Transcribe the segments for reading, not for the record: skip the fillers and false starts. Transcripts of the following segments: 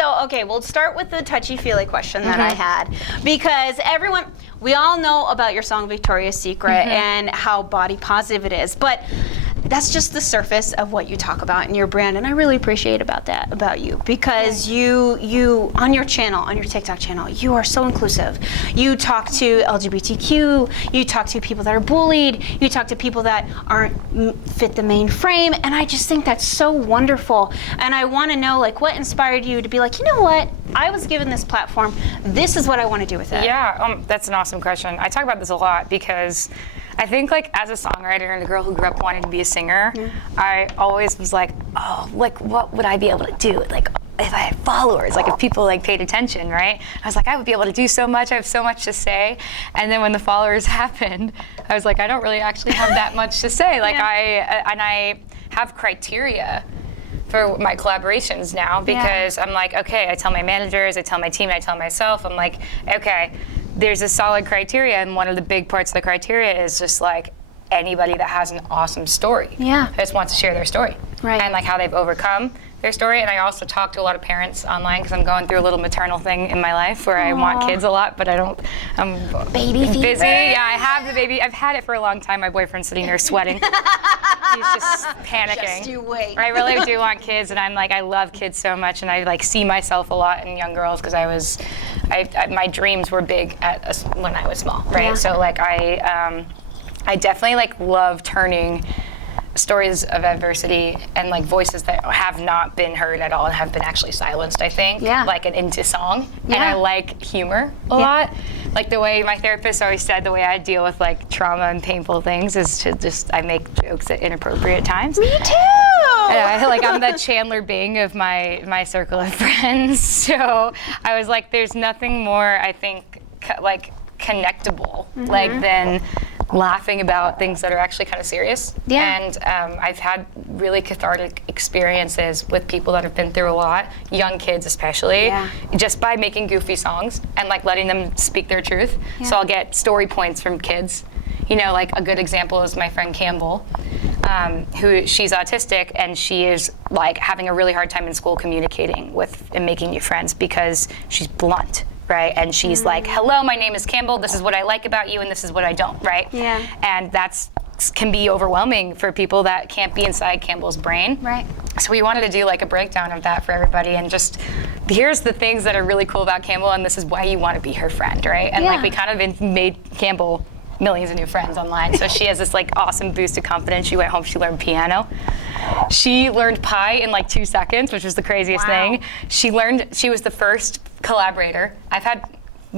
So, okay, we'll start with the touchy-feely question that I had. Because we all know about your song Victoria's Secret and how body positive it is. But that's just the surface of what you talk about in your brand, and I really appreciate about you, because you on your channel, on your TikTok channel, you are so inclusive. You talk to LGBTQ, you talk to people that are bullied, you talk to people that aren't fit the main frame, and I just think that's so wonderful. And I want to know, like, what inspired you to be like, you know what, I was given this platform, this is what I want to do with it. Yeah, that's an awesome question. I talk about this a lot because I think, like, as a songwriter and a girl who grew up wanting to be a singer, I always was like, oh, like, what would I be able to do? Like, if I had followers, like, if people, like, paid attention, right? I was like, I would be able to do so much. I have so much to say. And then when the followers happened, I was like, I don't really actually have that much to say. Like, I have criteria for my collaborations now, because I'm like, okay, I tell my managers, I tell my team, I tell myself, I'm like, okay, there's a solid criteria, and one of the big parts of the criteria is just like anybody that has an awesome story. Yeah. Just wants to share their story. Right. And like how they've overcome their story. And I also talk to a lot of parents online, because I'm going through a little maternal thing in my life where I want kids a lot, but I'm baby busy. fever. Yeah, I have the baby. I've had it for a long time. My boyfriend's sitting there sweating. He's just panicking. Just you wait. I really do want kids, and I'm like, I love kids so much, and I like see myself a lot in young girls, because my dreams were big when I was small, right? Yeah. So like I definitely like love turning stories of adversity and like voices that have not been heard at all and have been actually silenced, I think, like into song. And I like humor a lot. Like the way my therapist always said, the way I deal with like trauma and painful things is to I make jokes at inappropriate times. Me too! Like I'm the Chandler Bing of my circle of friends. So I was like, there's nothing more, I think, like connectable like than laughing about things that are actually kind of serious. And I've had really cathartic experiences with people that have been through a lot, young kids especially, just by making goofy songs and like letting them speak their truth. So I'll get story points from kids. You know, like a good example is my friend Campbell, who she's autistic, and she is like having a really hard time in school communicating with and making new friends because she's blunt. Right, and she's like, hello, my name is Campbell, this is what I like about you, and this is what I don't, right? Yeah. And that's can be overwhelming for people that can't be inside Campbell's brain. Right. So we wanted to do like a breakdown of that for everybody, and just, here's the things that are really cool about Campbell, and this is why you want to be her friend, right? And like we kind of made Campbell millions of new friends online. So she has this like awesome boost of confidence. She went home, she learned piano. She learned pi in like 2 seconds, which was the craziest thing. She was the first collaborator. I've had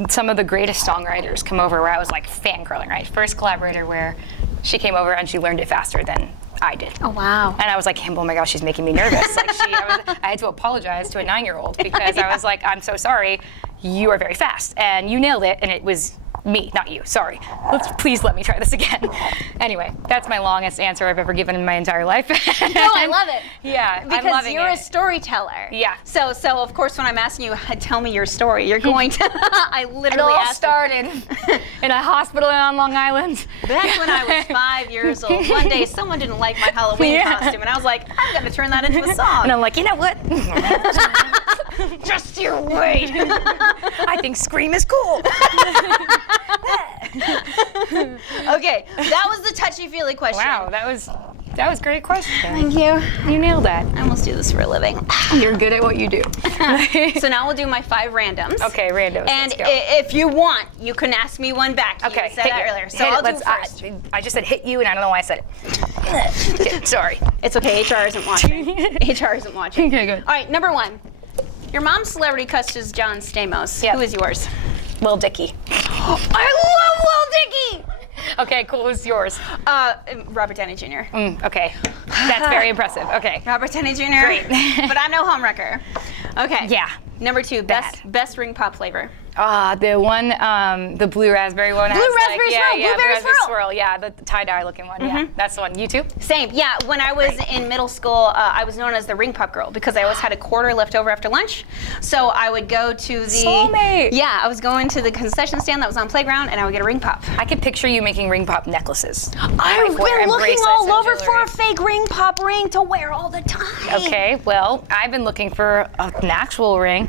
some of the greatest songwriters come over where I was like fangirling, right? First collaborator where she came over and she learned it faster than I did. Oh, wow. And I was like, Campbell, oh my gosh, she's making me nervous. Like I had to apologize to a 9-year-old because I was like, I'm so sorry, you are very fast and you nailed it, and it was me, not you, sorry. Please let me try this again. Anyway, that's my longest answer I've ever given in my entire life. No, I love it. Yeah, because I'm loving you're it. a storyteller. Yeah. So of course when I'm asking you, tell me your story, you're going to, I literally It all asked started in a hospital on Long Island. Back when I was 5 years old, one day someone didn't like my Halloween costume, and I was like, I'm gonna turn that into a song. And I'm like, you know what? Just you wait. I think Scream is cool. Okay, that was the touchy-feely question. Wow, that was a great question. Thank you. You nailed that. I almost do this for a living. You're good at what you do. So now we'll do my 5 randoms. Okay, randos. And let's go. if you want, you can ask me one back. Okay, You said that earlier. So I'll do first. I just said hit you, and I don't know why I said it. Sorry. It's okay. HR isn't watching. HR isn't watching. Okay, good. All right, number 1. Your mom's celebrity crush is John Stamos. Yep. Who is yours? Lil Dicky. I love Lil Dicky! Okay, cool. Who's yours? Robert Downey Jr. Okay, that's very impressive. Okay. Robert Downey Jr. Great. But I'm no homewrecker. Okay. Yeah. Number 2, best ring pop flavor. The one, the blue raspberry one. Blue raspberry swirl. Yeah, Blueberry swirl. Yeah, the tie-dye looking one. Yeah, that's the one. You too? Same. Yeah. When I was in middle school, I was known as the ring pop girl because I always had a quarter left over after lunch. So I would go to the soulmate. Yeah, I was going to the concession stand that was on playground, and I would get a ring pop. I could picture you making ring pop necklaces. I've been looking all over for a fake ring pop ring to wear all the time. Okay. Well, I've been looking for an actual ring.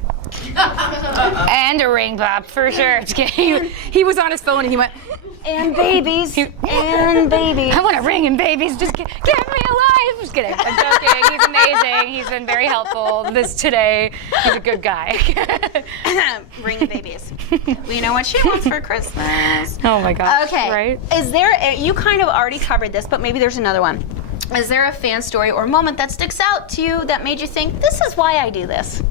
And a ring pop, for sure. He was on his phone and he went, and babies. And babies. I want a ring and babies. Just get me alive. Just kidding. I'm joking. He's amazing. He's been very helpful today. He's a good guy. Ring and babies. We know what she wants for Christmas. Oh my gosh. Okay. Right? Is there, you kind of already covered this, but maybe there's another one. Is there a fan story or moment that sticks out to you that made you think, this is why I do this?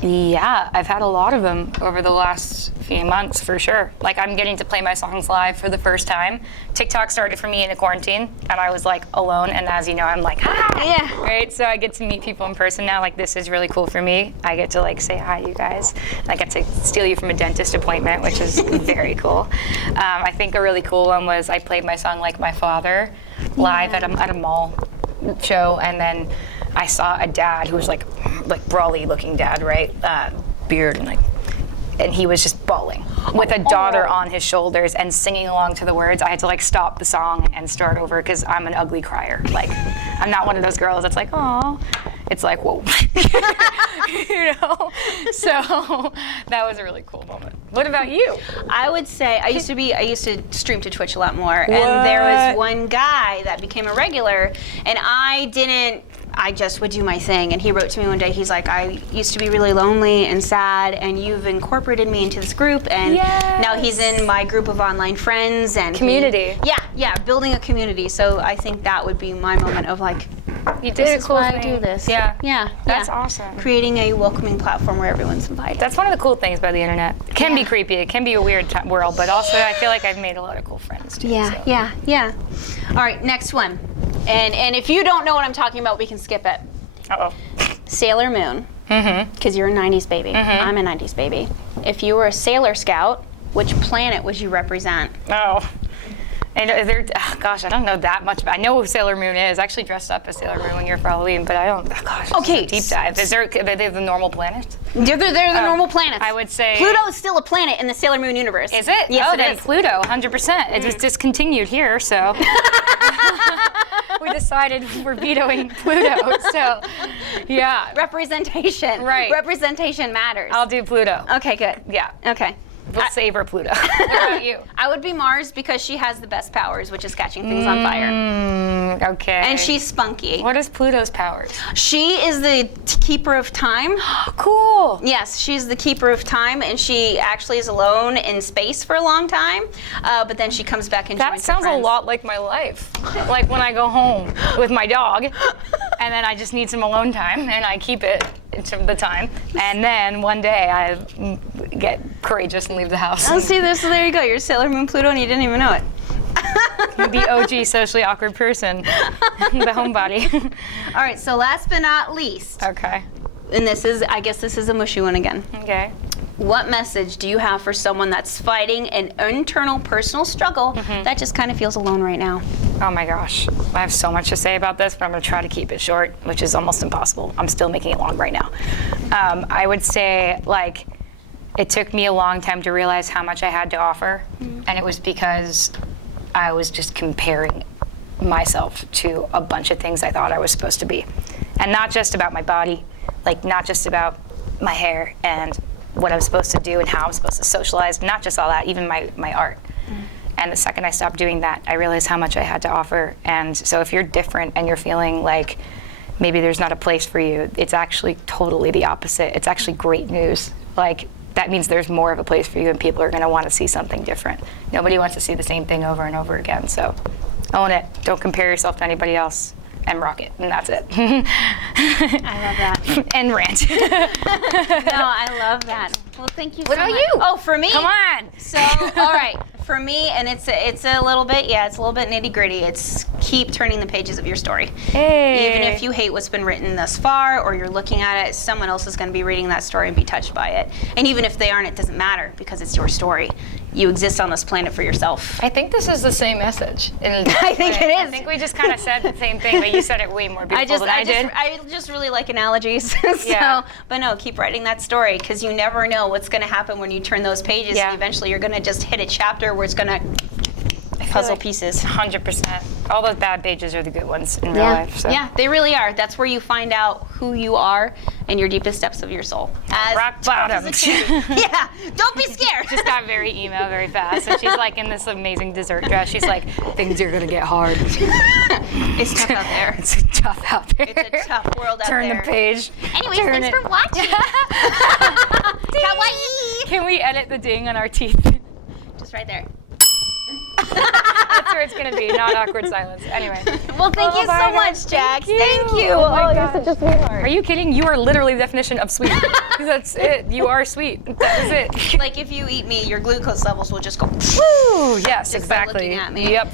Yeah, I've had a lot of them over the last few months, for sure. Like, I'm getting to play my songs live for the first time. TikTok started for me in a quarantine, and I was like alone, and as you know, I'm like, hi! Yeah. Right, so I get to meet people in person now. Like, this is really cool for me. I get to like say hi, you guys. I get to steal you from a dentist appointment, which is very cool. I think a really cool one was I played my song Like My Father live at a mall show, and then I saw a dad who was like brawly looking dad, right? Beard and he was just bawling with a daughter on his shoulders and singing along to the words. I had to like stop the song and start over because I'm an ugly crier. Like, I'm not one of those girls that's like, oh. It's like, whoa. You know? So that was a really cool moment. What about you? I would say I used to stream to Twitch a lot more, and there was one guy that became a regular, and I just would do my thing, and he wrote to me one day, he's like, I used to be really lonely and sad, and you've incorporated me into this group, and now he's in my group of online friends and community. Yeah, building a community. So I think that would be my moment of like, you did this is why I do this. Yeah. That's awesome. Creating a welcoming platform where everyone's invited. That's one of the cool things about the internet. It can be creepy, it can be a weird world, but also I feel like I've made a lot of cool friends too. Yeah. All right, next one. And if you don't know what I'm talking about, we can skip it. Uh-oh. Sailor Moon. Because you're a 90s baby. I'm a 90s baby. If you were a Sailor Scout, which planet would you represent? Oh. And gosh, I don't know that much about. I know who Sailor Moon is. I actually dressed up as Sailor Moon one year for Halloween, but I don't. Gosh, Okay. Deep dive. Are they the normal planets? They're the normal planets. I would say Pluto is still a planet in the Sailor Moon universe. Is it? Yes, it is. Pluto, 100%. It was discontinued here, so we decided we're vetoing Pluto. So, yeah. Representation. Right. Representation matters. I'll do Pluto. Okay, good. Yeah. Okay. We'll savor Pluto. What about you? I would be Mars because she has the best powers, which is catching things on fire. Okay. And she's spunky. What is Pluto's powers? She is the keeper of time. Cool. Yes, she's the keeper of time, and she actually is alone in space for a long time, but then she comes back and joins her That sounds a friends. lot like my life. Like when I go home with my dog, and then I just need some alone time, and I keep it the time, and then one day I get courageous and leave the house. Oh, see, there you go. You're Sailor Moon Pluto, and you didn't even know it. The OG socially awkward person, the homebody. All right, so last but not least, Okay. and I guess this is a mushy one again. Okay. What message do you have for someone that's fighting an internal personal struggle that just kind of feels alone right now? Oh my gosh. I have so much to say about this, but I'm going to try to keep it short, which is almost impossible. I'm still making it long right now. I would say, like, it took me a long time to realize how much I had to offer, and it was because I was just comparing myself to a bunch of things I thought I was supposed to be. And not just about my body, like not just about my hair and what I'm supposed to do and how I'm supposed to socialize, not just all that, even my art. And the second I stopped doing that, I realized how much I had to offer. And so if you're different and you're feeling like maybe there's not a place for you, it's actually totally the opposite. It's actually great news. Like, that means there's more of a place for you and people are gonna wanna see something different. Nobody wants to see the same thing over and over again, so own it. Don't compare yourself to anybody else and rock it, and that's it. I love that. And rant. No, I love that. Well, thank you so much. What about you? Oh, for me? Come on. So, all right. For me, and it's a little bit nitty gritty. It's keep turning the pages of your story. Hey. Even if you hate what's been written thus far, or you're looking at it, someone else is going to be reading that story and be touched by it. And even if they aren't, it doesn't matter because it's your story. You exist on this planet for yourself. I think this is the same message. I think it is. I think we just kind of said the same thing, but you said it way more beautiful than I did. I just really like analogies. Yeah. But no, keep writing that story because you never know what's going to happen when you turn those pages. Yeah. And eventually you're going to just hit a chapter where it's going to puzzle pieces. 100%. All those bad pages are the good ones in real life. So. Yeah, they really are. That's where you find out who you are and your deepest depths of your soul. As Rock bottom. Yeah, don't be scared. Just got very emo very fast. And she's like in this amazing dessert dress. She's like, things are going to get hard. It's tough out there. It's tough out there. It's a tough world out Turn there. the page. Anyways, Turn thanks it. for watching. Kawaii. Can we edit the ding on our teeth? Just right there. That's where it's going to be, not awkward silence. Anyway. Well, thank you so much, Jax. Thank you. Oh my you're such a sweetheart. Are you kidding? You are literally the definition of sweet. That's it. You are sweet. That is it. Like if you eat me, your glucose levels will just go. Woo! Yes, Just by exactly. looking at me. Yep.